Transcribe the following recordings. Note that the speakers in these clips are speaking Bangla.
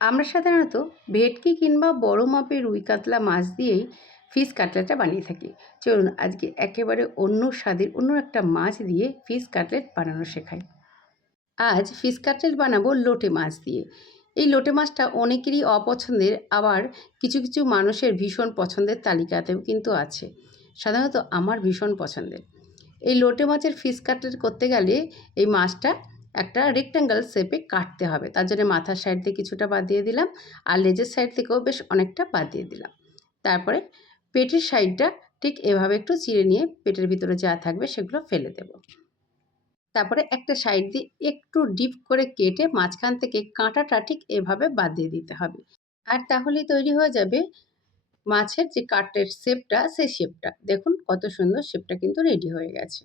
আমরা সাধারণত ভেটকি কিংবা বড় মাপের রুই কাতলা মাছ দিয়েই ফিশ কাটলেটটা বানিয়ে থাকি। চলুন আজকে একেবারে অন্য স্বাদের, অন্য একটা মাছ দিয়ে ফিশ কাটলেট বানানো শেখাই। আজ ফিশ কাটলেট বানাবো লোটে মাছ দিয়ে। এই লোটে মাছটা অনেকেরই অপছন্দের, আবার কিছু কিছু মানুষের ভীষণ পছন্দের তালিকাতেও কিন্তু আছে। সাধারণত আমার ভীষণ পছন্দের। এই লোটে মাছের ফিশ কাটলেট করতে গেলে এই মাছটা একটা রেক্ট্যাঙ্গেল শেপে কাটতে হবে। তার জন্য মাথার সাইড দিয়ে কিছুটা বাদ দিয়ে দিলাম আর লেজের সাইড থেকেও বেশ অনেকটা বাদ দিয়ে দিলাম। তারপরে পেটের সাইডটা ঠিক এভাবে একটু চিড়ে নিয়ে পেটের ভিতরে যা থাকবে সেগুলো ফেলে দেব। তারপরে একটা সাইড দিয়ে একটু ডিপ করে কেটে মাঝখান থেকে কাঁটাটা ঠিক এভাবে বাদ দিয়ে দিতে হবে। আর তাহলেই তৈরি হয়ে যাবে মাছের যে কাটের শেপটা সেই শেপটা দেখুন কত সুন্দর শেপটা কিন্তু রেডি হয়ে গেছে।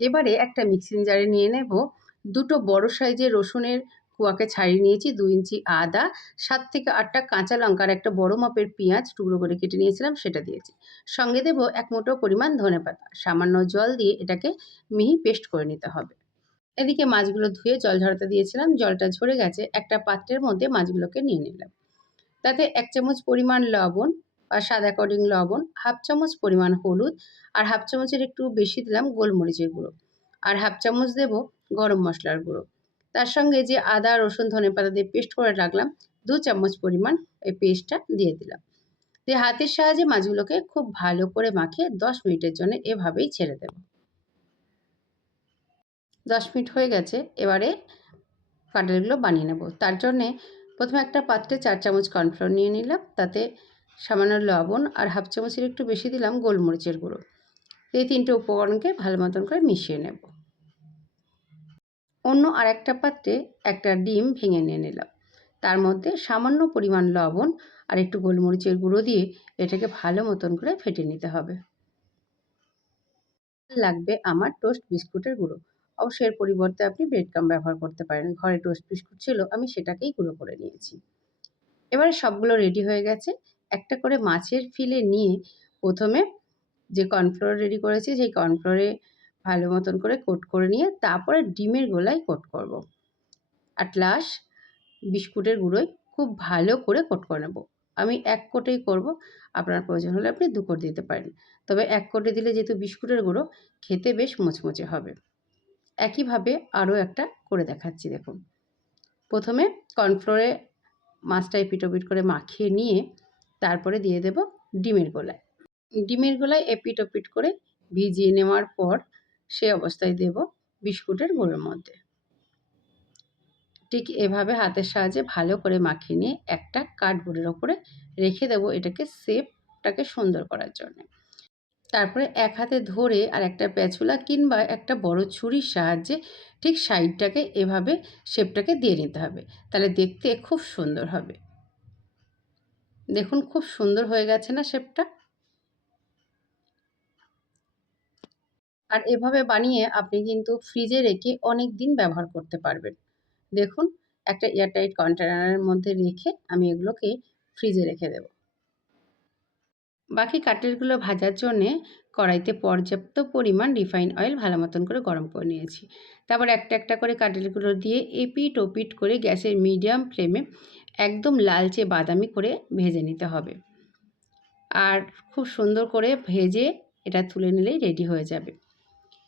এবারে একটা মিক্সিং জারে নিয়ে নেব। দুটো বড় সাইজের রসুনের কুয়াকে ছাড়িয়ে নিয়েছি, দু ইঞ্চি আদা, সাত থেকে আটটা কাঁচা লঙ্কার একটা বড় মাপের পেঁয়াজ টুকরো করে কেটে নিয়েছিলাম, সেটা দিয়েছি। সঙ্গে দেব এক মুঠো পরিমাণ ধনে পাতা, সামান্য জল দিয়ে এটাকে মিহি পেস্ট করে নিতে হবে। এদিকে মাছগুলো ধুয়ে জল ঝরাতে দিয়েছিলাম, জলটা ঝরে গেছে, একটা পাত্রের মধ্যে মাছগুলোকে নিয়ে নিলাম। তাতে এক চামচ পরিমাণ লবণ বা স্বাদ অ্যাকর্ডিং লবণ, হাফ চামচ পরিমাণ হলুদ, আর হাফ চামচের একটু বেশি দিলাম গোলমরিচের গুঁড়ো। আর হাফ চামচ দেব গরম মশলার গুঁড়ো। তার সঙ্গে যে আদা, রসুন, ধনে পাতা দিয়ে পেস্ট করে রাখলাম, দু চামচ পরিমাণ এই পেস্টটা দিয়ে দিলাম। দিয়ে হাতের সাহায্যে মাছগুলোকে খুব ভালো করে মাখিয়ে দশ মিনিটের জন্য এভাবেই ছেড়ে দেব। দশ মিনিট হয়ে গেছে, এবারে কাটলেটগুলো বানিয়ে নেব। তার জন্যে প্রথমে একটা পাত্রে চার চামচ কর্নফ্লোর নিয়ে নিলাম, তাতে সামান্য লবণ আর হাফ চামচের একটু বেশি দিলাম গোলমরিচের গুঁড়ো। এই তিনটে উপকরণকে ভালো মতন করে মিশিয়ে নেব। অন্য আরেকটা পাত্রে একটা ডিম ভেঙে নিয়ে নিলাম। তার মধ্যে সামান্য পরিমাণ লবণ আর একটু গোলমরিচের গুঁড়ো দিয়ে এটাকে ভালো মতন করে ফেটে নিতে হবে। লাগবে আমার টোস্ট বিস্কুটের গুঁড়ো। অবশ্যই এর পরিবর্তে আপনি ব্রেড কাম ব্যবহার করতে পারেন। ঘরে টোস্ট বিস্কুট ছিল, আমি সেটাকেই গুঁড়ো করে নিয়েছি। এবারে সবগুলো রেডি হয়ে গেছে। একটা করে মাছের ফিলে নিয়ে প্রথমে যে কর্নফ্লোর রেডি করেছি, সেই কর্নফ্লোরে ভালো মতন করে কোট করে নিয়ে তারপরে ডিমের গোলায় কোট করব। আর লাস্ট বিস্কুটের গুঁড়োয় খুব ভালো করে কোট করে নেব। আমি এক কোটেই করব, আপনার প্রয়োজন হলে আপনি দু কোট দিতে পারেন। তবে এক কোটে দিলে যেহেতু বিস্কুটের গুঁড়ো, খেতে বেশ মুচমুচে হবে। একইভাবে আরও একটা করে দেখাচ্ছি, দেখুন। প্রথমে কর্নফ্লোরে মাছটা এপিটোপিট করে মাখিয়ে নিয়ে তারপরে দিয়ে দেব ডিমের গোলায়। ডিমের গোলায় এপিট ওপিট করে ভিজিয়ে নেওয়ার পর সে অবস্থায় দেব বিস্কুটের গুঁড়োর মধ্যে। ঠিক এভাবে হাতের সাহায্যে ভালো করে মাখিয়ে নিয়ে একটা কার্ডবোর্ডের ওপরে রেখে দেবো এটাকে শেপটাকে সুন্দর করার জন্য। তারপরে এক হাতে ধরে আর একটা প্যাচুলা কিংবা একটা বড় ছুরির সাহায্যে ঠিক সাইডটাকে এভাবে শেপটাকে দিয়ে নিতে হবে। তাহলে দেখতে খুব সুন্দর হবে। দেখুন খুব সুন্দর হয়ে গেছে না শেপটা আর এভাবে বানিয়ে আপনি কিন্তু ফ্রিজে রেখে অনেক দিন ব্যবহার করতে পারবেন। দেখুন, একটা এয়ারটাইট কন্টেনারের মধ্যে রেখে আমি এগুলোকে ফ্রিজে রেখে দেব। বাকি কাটলেটগুলো ভাজার জন্যে কড়াইতে পর্যাপ্ত পরিমাণ রিফাইন অয়েল ভালো মতন করে গরম করে নিয়েছি। তারপর একটা একটা করে কাটলেটগুলো দিয়ে এপিট ওপিট করে গ্যাসের মিডিয়াম ফ্লেমে একদম লালচে বাদামি করে ভেজে নিতে হবে। আর খুব সুন্দর করে ভেজে এটা তুলে নিলেই রেডি হয়ে যাবে।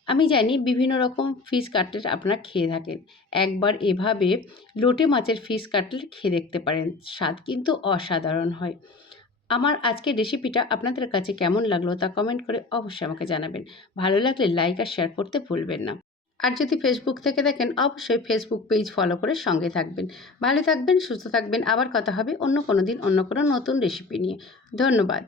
আমি জানি বিভিন্ন রকম ফিশ কাটলেট আপনারা খেয়ে থাকেন। একবার এভাবে লোটে মাছের ফিশ কাটলেট খেয়ে দেখতে পারেন। স্বাদ কিন্তু অসাধারণ হয়। আমার আজকের রেসিপিটা আপনাদের কাছে কেমন লাগল তা কমেন্ট করে অবশ্যই আমাকে জানাবেন। ভালো লাগলে লাইক আর শেয়ার করতে ভুলবেন না। আর যদি ফেসবুক থেকে দেখেন, অবশ্যই ফেসবুক পেজ ফলো করে সঙ্গে থাকবেন। ভালো থাকবেন, সুস্থ থাকবেন। আবার কথা হবে অন্য কোনো দিন অন্য কোনো নতুন রেসিপি নিয়ে। ধন্যবাদ।